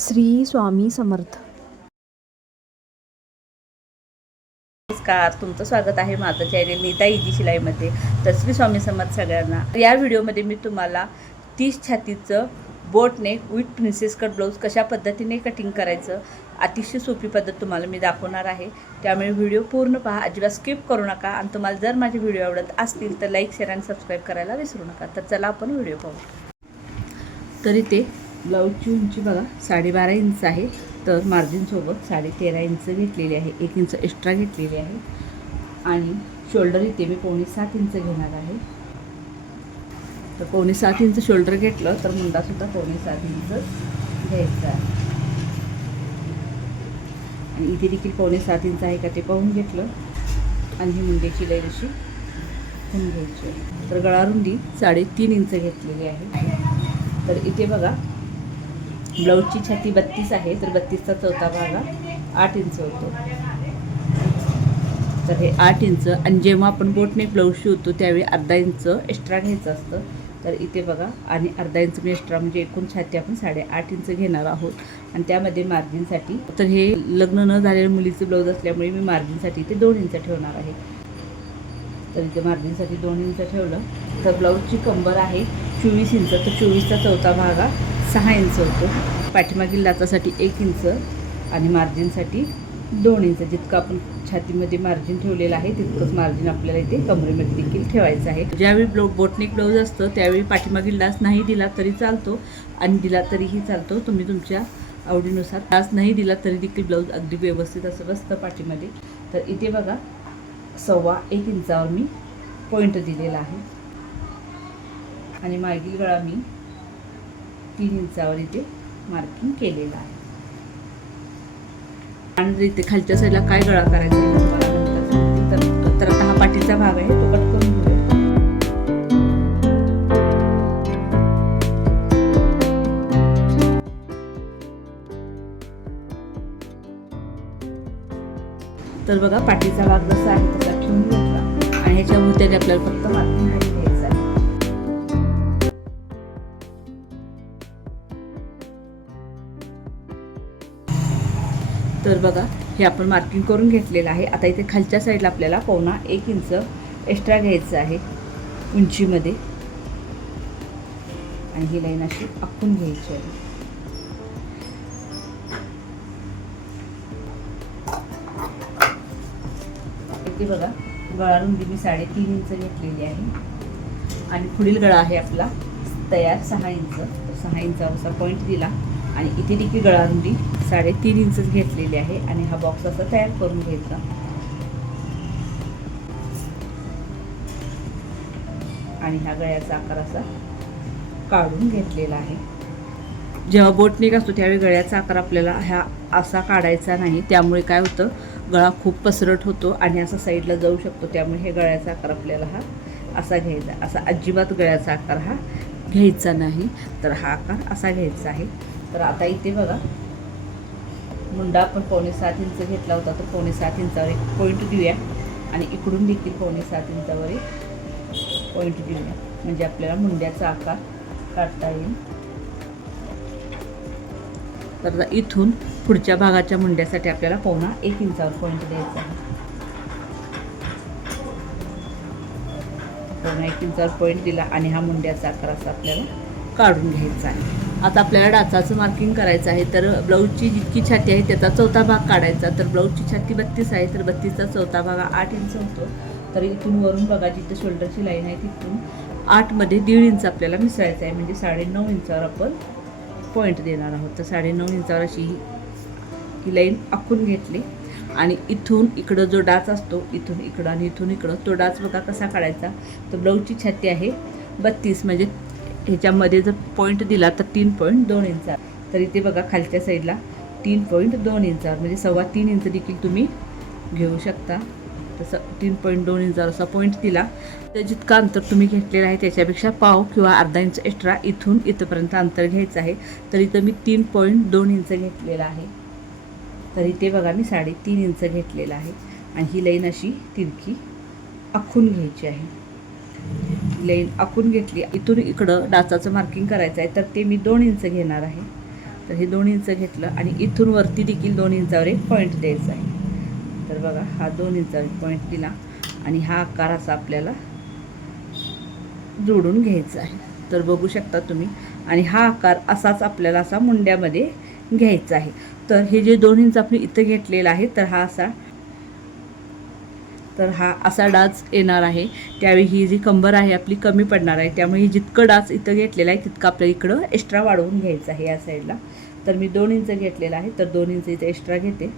श्री स्वामी समर्थ. नमस्कार तुमचं स्वागत आहे माझं चॅनेल नीता इजी शिलाईमध्ये. तर श्री स्वामी समर्थ सगळ्यांना या व्हिडिओमध्ये मी तुम्हाला तीस छातीचं boatneck with princess cut blouse कशा पद्धतीने कटिंग करायचं अतिशय सोपी पद्धत तुम्हाला मी दाखवणार आहे. त्यामुळे व्हिडिओ पूर्ण पहा अजिबात स्किप करू नका. आणि तुम्हाला जर माझे व्हिडिओ आवडत असतील तर लाईक शेअर आणि सबस्क्राईब करायला विसरू नका. तर चला आपण व्हिडिओ पाहू. तर इथे ब्लाऊजची उंची बघा साडेबारा इंच आहे. तर मार्जिनसोबत साडे तेरा इंच घेतलेली आहे. एक इंच एक्स्ट्रा घेतलेली आहे. आणि शोल्डर इथे मी पावणे सात इंच घेणार आहे. तर पावणे सात इंच शोल्डर घेतलं तर मुंडासुद्धा पावणे सात इंच घ्यायचा आहे. आणि इथे देखील पावणे सात इंच आहे का ते पाहून घेतलं. आणि ही मुंड्याची लई अशी होऊन घ्यायची तर गळारुंदी साडेतीन इंच घेतलेली आहे. तर इथे बघा ब्लाऊजची छाती बत्तीस आहे तर बत्तीसचा चौथा भाग हा आठ इंच होतो. तर हे आठ इंच आणि जेव्हा आपण बोटने ब्लाऊज शिवतो त्यावेळी अर्धा इंच एक्स्ट्रा घ्यायचं असतं. तर इथे बघा आणि अर्धा इंच म्हणजे मी एक्स्ट्रा म्हणजे एकूण छाती आपण साडेआठ इंच घेणार आहोत. आणि त्यामध्ये मार्जिनसाठी तर हे लग्न न झालेल्या मुलीचं ब्लाऊज असल्यामुळे मी मार्जिनसाठी इथे दोन इंच ठेवणार आहे. तर इथे मार्जिनसाठी दोन इंच ठेवलं. तर ब्लाऊजची कंबर आहे चोवीस इंच तर चोवीसचा चौथा भाग हा सहा इंच होतो. पाठीमागील लाचासाठी एक इंच आणि मार्जिनसाठी दोन इंच. जितकं आपण छातीमध्ये मार्जिन ठेवलेलं आहे तितकंच मार्जिन आपल्याला इथे कमरेमध्ये देखील ठेवायचं आहे. ज्यावेळी ब्लो बोटनिक ब्लाऊज असतं त्यावेळी पाठीमागील लाच नाही दिला तरी चालतो आणि दिला तरीही चालतो. तुम्ही तुमच्या आवडीनुसार लाच नाही दिला तरी देखील ब्लाऊज अगदी व्यवस्थित असं बसतं पाठीमध्ये तर इथे बघा सव्वा एक इंचावर मी पॉईंट दिलेला आहे. आणि मागील गळा मी तीन इंचावर इथे मार्किंग केलेलं आहे. आणि इथे खालच्या साईडला काय गळा करायचा तर आता हा पाठीचा भाग आहे तो कट करून तर बघा पाठीचा भाग जसा आहे तसा ठेवून घेतला. आणि ह्याच्या भोवत्याने आपल्याला फक्त मार्किंग तर बघा हे आपण मार्किंग करून घेतलेलं आहे. आता इथे खालच्या साईडला आपल्याला पावणा एक इंच एक्स्ट्रा घ्यायचं आहे उंचीमध्ये. आणि ही लाईन अशी आखून घ्यायची आहे. इथे बघा गळा रुंदी मी साडेतीन इंच घेतलेली आहे. आणि पुढील गळा आहे आपला तयार सहा इंच. सहा इंचावर पॉईंट दिला. आणि इथे देखील गळा रुंदी साडेतीन इंचच घेतलेली आहे आणि हा बॉक्स असा तयार करून घ्यायचा. आणि ह्या गळ्याचा आकार असा काढून घेतलेला आहे. जेव्हा बोटनिक असतो त्यावेळी गळ्याचा आकार आपल्याला ह्या असा काढायचा नाही. त्यामुळे काय होतं गळा खूप पसरट होतो आणि असा साईडला जाऊ शकतो. त्यामुळे हे गळ्याचा आकार आपल्याला हा असा घ्यायचा असा अजिबात गळ्याचा आकार हा घ्यायचा नाही. तर हा आकार असा घ्यायचा आहे. तर आता इथे बघा मुंडा आपण पावणे सात इंच घेतला होता तर पावणे सात इंचावर एक पॉईंट देऊया आणि इकडून देखील पावणे सात इंचावर एक पॉईंट देऊया म्हणजे आपल्याला मुंड्याचा आकार काढता येईल. तर इथून पुढच्या भागाच्या मुंड्यासाठी आपल्याला पावणा एक इंचावर पॉईंट द्यायचा आहे. पावणा एक इंचावर पॉईंट दिला आणि हा मुंड्याचा आकार असा आपल्याला काढून घ्यायचा आहे. आता आपल्याला डाचाचं मार्किंग करायचं आहे तर ब्लाऊजची जितकी छाती आहे त्याचा चौथा भाग काढायचा. तर ब्लाऊजची छाती बत्तीस आहे तर बत्तीसचा चौथा भाग हा आठ इंच होतो. तर इथून वरून बघा जिथं शोल्डरची लाईन आहे तिथून आठमध्ये दीड इंच आपल्याला मिसळायचं आहे. म्हणजे साडेनऊ इंचावर आपण पॉईंट देणार आहोत. तर साडेनऊ इंचावर अशी ही ही लाईन आखून घेतली. आणि इथून इकडं जो डाच असतो इथून इकडं आणि इथून इकडं तो डाच बघा कसा काढायचा. तर ब्लाऊजची छाती आहे बत्तीस म्हणजे ह्याच्यामध्ये जर पॉईंट दिला तर तीन पॉईंट दोन इंचा तर इथे बघा खालच्या साईडला तीन पॉईंट दोन इंचावर म्हणजे सव्वा तीन इंच देखील तुम्ही घेऊ शकता. तसं तीन पॉईंट दोन इंचावर असा पॉईंट दिला तर जितकं अंतर तुम्ही घेतलेलं आहे त्याच्यापेक्षा पाव किंवा अर्धा इंच एक्स्ट्रा इथून इथंपर्यंत अंतर घ्यायचं आहे. तर इथं मी तीन पॉईंट दोन इंच घेतलेलं आहे. तर इथे बघा मी साडेतीन इंच घेतलेलं आहे. आणि ही लाईन अशी तिरकी आखून घ्यायची आहे. लाईन आखून घेतली. इथून इकडं डाचाचं मार्किंग करायचं आहे तर ते मी दोन इंच घेणार आहे. तर हे दोन इंच घेतलं आणि इथून वरती देखील दोन इंचावर एक पॉईंट द्यायचा आहे. तर बघा हा दोन इंचावर पॉईंट दिला आणि हा आकार असा आपल्याला जोडून घ्यायचा आहे. तर बघू शकता तुम्ही. आणि हा आकार असाच आपल्याला असा मुंड्यामध्ये घ्यायचा आहे. तर हे जे दोन इंच आपण इथं घेतलेला आहे तर हा असा तर हा असा डाच येणार आहे. त्यावेळी ही जी कंबर आहे आपली कमी पडणार आहे. त्यामुळे ही जितकं डाच इथं घेतलेला आहे तितकं आपल्या इकडं एक्स्ट्रा वाढवून घ्यायचं आहे या साईडला तर मी दोन इंच घेतलेला आहे तर दोन इंच इथं एक्स्ट्रा घेते.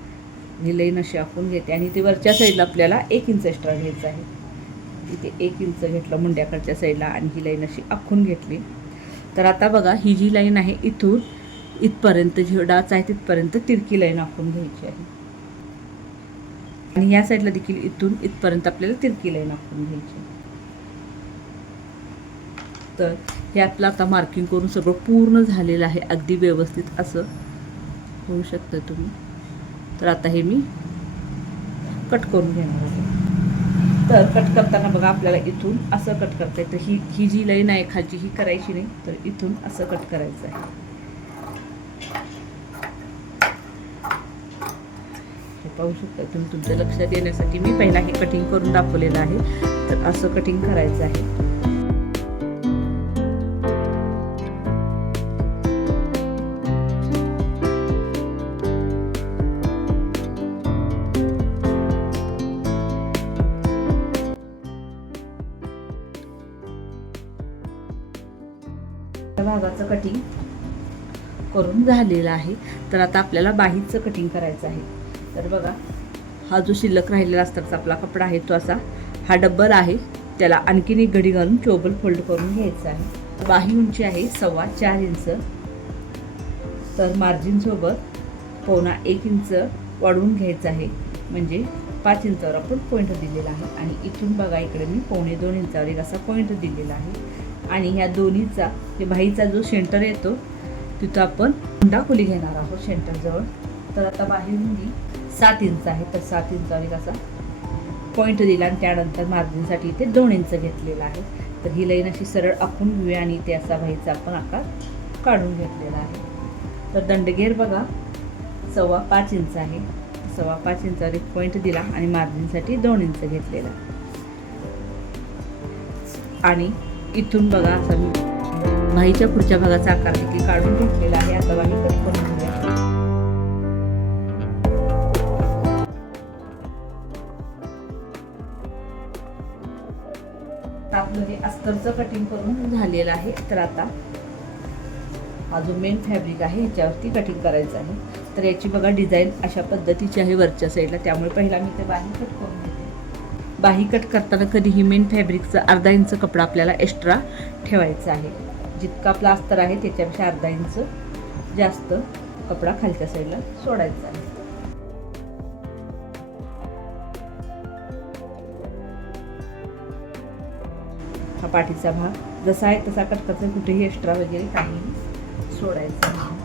ही लाईन अशी आखून घेते. आणि ते वरच्या साईडला आपल्याला एक इंच एक्स्ट्रा घ्यायचं आहे. इथे एक इंच घेतलं मुंड्याकडच्या साईडला आणि ही लाईन अशी आखून घेतली. तर आता बघा ही जी लाईन आहे इथून इथपर्यंत जी डाच आहे तिथपर्यंत तिरकी लाईन आखून घ्यायची आहे. आणि या साईडला देखील इथून इथपर्यंत आपल्याला तिरकी लाईन आपण घ्यायची. आहे. तर हे आपलं आता मार्किंग करून सगळं पूर्ण झालेलं आहे अगदी व्यवस्थित असं होऊ शकतं तुम्ही. तर आता हे मी कट करून घेणार आहे. तर कट करताना बघा आपल्याला इथून असं कट करता येतं. ही ही जी लाईन आहे खालची ही करायची नाही तर इथून असं कट करायचं आहे. पाहू शकता. तुम्ही तुमच्या लक्षात येण्यासाठी मी पहिला हे कटिंग करून दाखवलेलं आहे. तर असं कटिंग करायचं आहे. त्या भागाचं कटिंग करून झालेलं आहे. तर आता आपल्याला बाहीचं कटिंग करायचं आहे. तर बघा हा जो शिल्लक राहिलेला असताचा आपला कपडा आहे तो असा हा डब्बल आहे. त्याला आणखीन एक घडी घालून चोबल फोल्ड करून घ्यायचा आहे. बाही उंची आहे सव्वा चार इंच. तर मार्जिनसोबत पोना एक इंच वाढवून घ्यायचं आहे. म्हणजे पाच इंचावर आपण पॉईंट दिलेला आहे. आणि इथून बघा इकडे मी पावणे दोन इंचावर एक असा पॉईंट दिलेला आहे. आणि ह्या दोन्हीचा हे बाहीचा जो सेंटर येतो तिथं आपण हुंडा खोली घेणार आहोत सेंटरजवळ तर आता बाही रुंदी सात इंच आहे तर सात इंचावर एक असा पॉईंट दिला आणि त्यानंतर मार्जिनसाठी इथे दोन इंच घेतलेला आहे. तर ही लाईन अशी सरळ आपण घेऊया आणि इथे असा व्हायचा आपण आकार काढून घेतलेला आहे. तर दंडगेर बघा सव्वा पाच इंच आहे. सव्वा पाच इंचावर एक पॉईंट दिला आणि मार्जिनसाठी दोन इंच घेतलेला. आणि इथून बघा असा मी भाईच्या पुढच्या भागाचा आकार देखील काढून घेतलेला अस्तरचं कटिंग करून झालेलं आहे. तर आता हा जो मेन फॅब्रिक आहे ह्याच्यावरती कटिंग करायचं आहे. तर याची बघा डिझाईन अशा पद्धतीची आहे वरच्या साईडला त्यामुळे पहिला मी ते बाही कट करून घेते. बाही कट करताना कधीही मेन फॅब्रिकचं अर्धा इंच कपडा आपल्याला एक्स्ट्रा ठेवायचा आहे. जितका आपला अस्तर आहे त्याच्यापेक्षा अर्धा इंच जास्त कपडा खालच्या साईडला सोडायचा आहे. हा पाठीचा भाग. जसा आहे तसा कट करता कुठेही एक्स्ट्रा वगैरे काही सोडायचं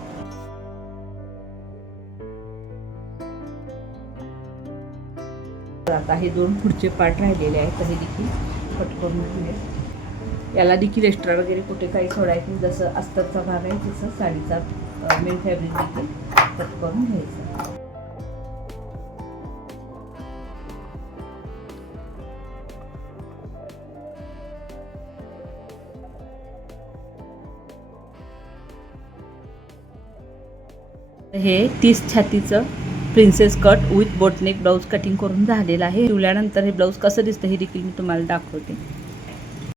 आता हे दोन पुढचे पार्ट राहिलेले आहेत तर हे देखील कट करून घेऊया याला देखील एक्स्ट्रा वगैरे कुठे काही सोडायचं जसं अस्तरचा भाग आहे तसं साडीचा मेन फॅब्रिक देखील कट करून घ्यायचं. हे तीस छातीचं princess cut with boatneck blouse cutting करून झालेलं आहे. शिवल्यानंतर हे ब्लाऊज कसं दिसतं हे देखील मी तुम्हाला दाखवते.